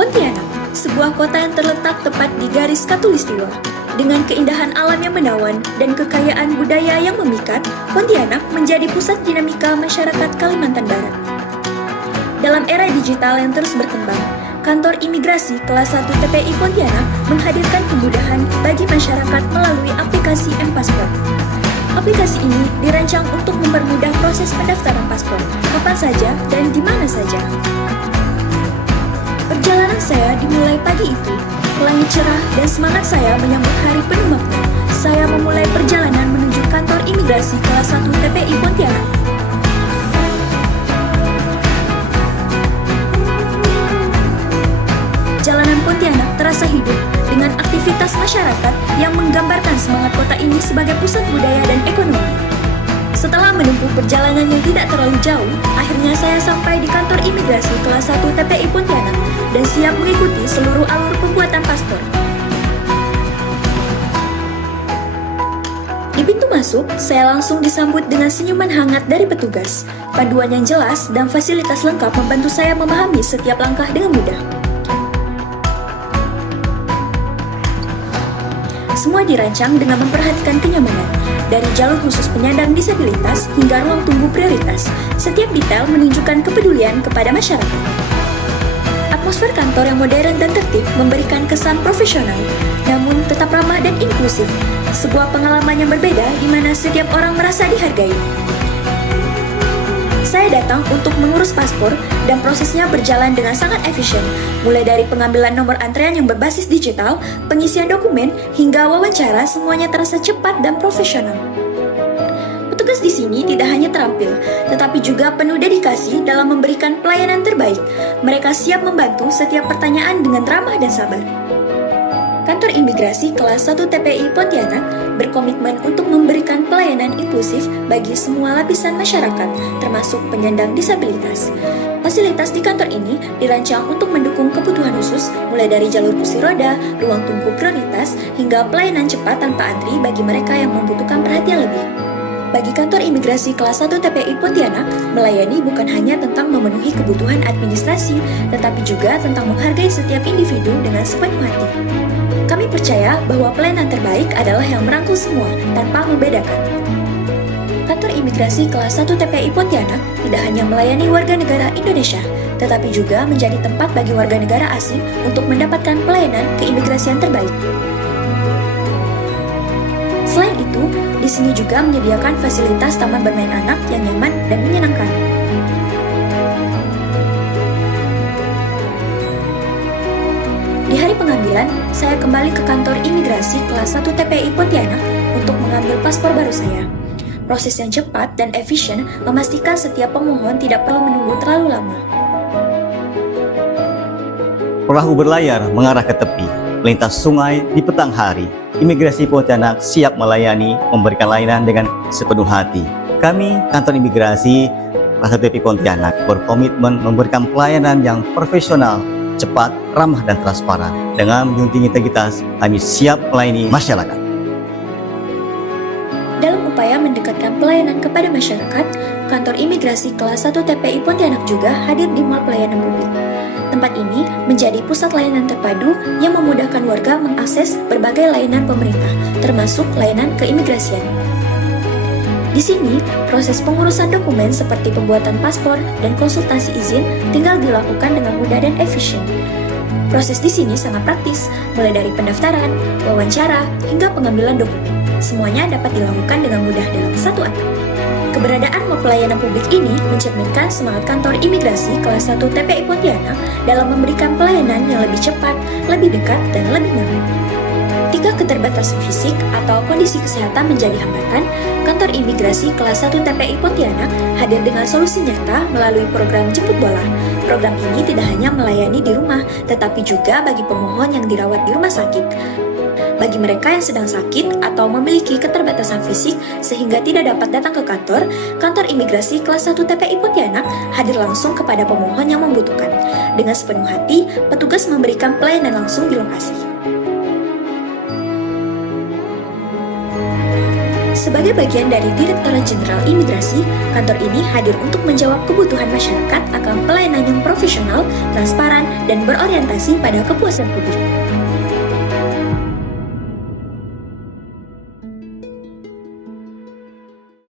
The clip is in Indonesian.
Pontianak, sebuah kota yang terletak tepat di garis Khatulistiwa. Dengan keindahan alam yang menawan dan kekayaan budaya yang memikat, Pontianak menjadi pusat dinamika masyarakat Kalimantan Barat. Dalam era digital yang terus berkembang, Kantor Imigrasi Kelas 1 TPI Pontianak menghadirkan kemudahan bagi masyarakat melalui aplikasi M-Paspor. Aplikasi ini dirancang untuk mempermudah proses pendaftaran paspor, kapan saja dan di mana saja. Perjalanan saya dimulai pagi itu. Langit cerah dan semangat saya menyambut hari penuh makna. Saya memulai perjalanan menuju kantor imigrasi kelas 1 TPI Pontianak. Jalanan Pontianak terasa hidup dengan aktivitas masyarakat yang menggambarkan semangat kota ini sebagai pusat budaya dan ekonomi. Setelah menempuh perjalanan yang tidak terlalu jauh, akhirnya saya sampai di kantor imigrasi kelas 1 TPI Pontianak dan siap mengikuti seluruh alur pembuatan paspor. Di pintu masuk, saya langsung disambut dengan senyuman hangat dari petugas. Panduan yang jelas dan fasilitas lengkap membantu saya memahami setiap langkah dengan mudah. Semua dirancang dengan memperhatikan kenyamanan, dari jalur khusus penyandang disabilitas hingga ruang tunggu prioritas. Setiap detail menunjukkan kepedulian kepada masyarakat. Atmosfer kantor yang modern dan tertib memberikan kesan profesional, namun tetap ramah dan inklusif. Sebuah pengalaman yang berbeda di mana setiap orang merasa dihargai. Saya datang untuk mengurus paspor dan prosesnya berjalan dengan sangat efisien, mulai dari pengambilan nomor antrean yang berbasis digital, pengisian dokumen, hingga wawancara, semuanya terasa cepat dan profesional. Petugas di sini tidak hanya terampil, tetapi juga penuh dedikasi dalam memberikan pelayanan terbaik. Mereka siap membantu setiap pertanyaan dengan ramah dan sabar. Kantor Imigrasi Kelas 1 TPI Pontianak berkomitmen untuk memberikan pelayanan inklusif bagi semua lapisan masyarakat, termasuk penyandang disabilitas. Fasilitas di kantor ini dirancang untuk mendukung kebutuhan khusus, mulai dari jalur kursi roda, ruang tunggu prioritas, hingga pelayanan cepat tanpa antri bagi mereka yang membutuhkan perhatian lebih. Bagi kantor imigrasi kelas 1 TPI Pontianak, melayani bukan hanya tentang memenuhi kebutuhan administrasi, tetapi juga tentang menghargai setiap individu dengan sepenuh hati. Kami percaya bahwa pelayanan terbaik adalah yang merangkul semua, tanpa membedakan. Kantor imigrasi kelas 1 TPI Pontianak tidak hanya melayani warga negara Indonesia, tetapi juga menjadi tempat bagi warga negara asing untuk mendapatkan pelayanan keimigrasian terbaik. Selain itu, di sini juga menyediakan fasilitas taman bermain anak yang nyaman dan menyenangkan. Di hari pengambilan, saya kembali ke kantor imigrasi kelas 1 TPI Pontianak untuk mengambil paspor baru saya. Proses yang cepat dan efisien memastikan setiap pemohon tidak perlu menunggu terlalu lama. Perahu berlayar mengarah ke tepi, melintas sungai di petang hari. Imigrasi Pontianak siap melayani, memberikan layanan dengan sepenuh hati. Kami, kantor imigrasi kelas 1 TPI Pontianak, berkomitmen memberikan pelayanan yang profesional, cepat, ramah, dan transparan. Dengan menjunjung integritas, kami siap melayani masyarakat. Dalam upaya mendekatkan pelayanan kepada masyarakat, kantor imigrasi kelas 1 TPI Pontianak juga hadir di Mall Pelayanan Publik. Tempat ini menjadi pusat layanan terpadu yang memudahkan warga mengakses berbagai layanan pemerintah, termasuk layanan keimigrasian. Di sini, proses pengurusan dokumen seperti pembuatan paspor dan konsultasi izin tinggal dilakukan dengan mudah dan efisien. Proses di sini sangat praktis, mulai dari pendaftaran, wawancara, hingga pengambilan dokumen. Semuanya dapat dilakukan dengan mudah dalam satu atap. Keberadaan Mall Pelayanan Publik ini mencerminkan semangat kantor imigrasi kelas 1 TPI Pontianak dalam memberikan pelayanan yang lebih cepat, lebih dekat, dan lebih nyaman. Jika keterbatasan fisik atau kondisi kesehatan menjadi hambatan, kantor imigrasi kelas 1 TPI Pontianak hadir dengan solusi nyata melalui program Jemput Bola. Program ini tidak hanya melayani di rumah, tetapi juga bagi pemohon yang dirawat di rumah sakit. Bagi mereka yang sedang sakit atau memiliki keterbatasan fisik sehingga tidak dapat datang ke kantor imigrasi kelas 1 TPI Pontianak hadir langsung kepada pemohon yang membutuhkan. Dengan sepenuh hati, petugas memberikan pelayanan langsung di lokasi. Sebagai bagian dari Direktorat Jenderal Imigrasi, kantor ini hadir untuk menjawab kebutuhan masyarakat akan pelayanan yang profesional, transparan, dan berorientasi pada kepuasan publik.